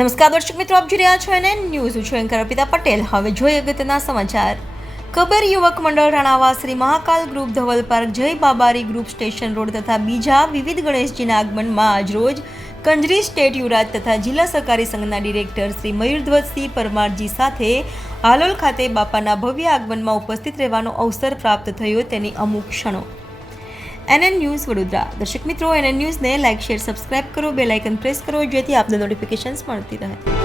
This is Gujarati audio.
નમસ્કાર દર્શક મિત્રો, આપ જોઈ રહ્યા છો NN ન્યૂઝ. હું છું એન્કર અર્પિતા પટેલ. હવે જોઈએ અગત્યના સમાચાર. કબર યુવક મંડળ રાણાવા શ્રી મહાકાલ ગ્રુપ ધવલ પાર્ક જય બાબારી ગ્રુપ સ્ટેશન રોડ તથા બીજા વિવિધ ગણેશજીના આગમનમાં આજરોજ કંજરી સ્ટેટ યુવરાજ તથા જિલ્લા સહકારી સંઘના ડિરેક્ટર શ્રી મયુરધ્વજસિંહ પરમારજી સાથે હાલોલ ખાતે બાપાના ભવ્ય આગમનમાં ઉપસ્થિત રહેવાનો અવસર પ્રાપ્ત થયો. તેની અમુક ક્ષણો. NN news Vadodara. દર્શક મિત્રો, NN ન્યૂઝને લાઇક, શેર, સબસ્ક્રાઇબ કરો, બેલ આઇકન પ્રેસ કરો જેથી આપને નોટિફિકેશન્સ મળતી રહે.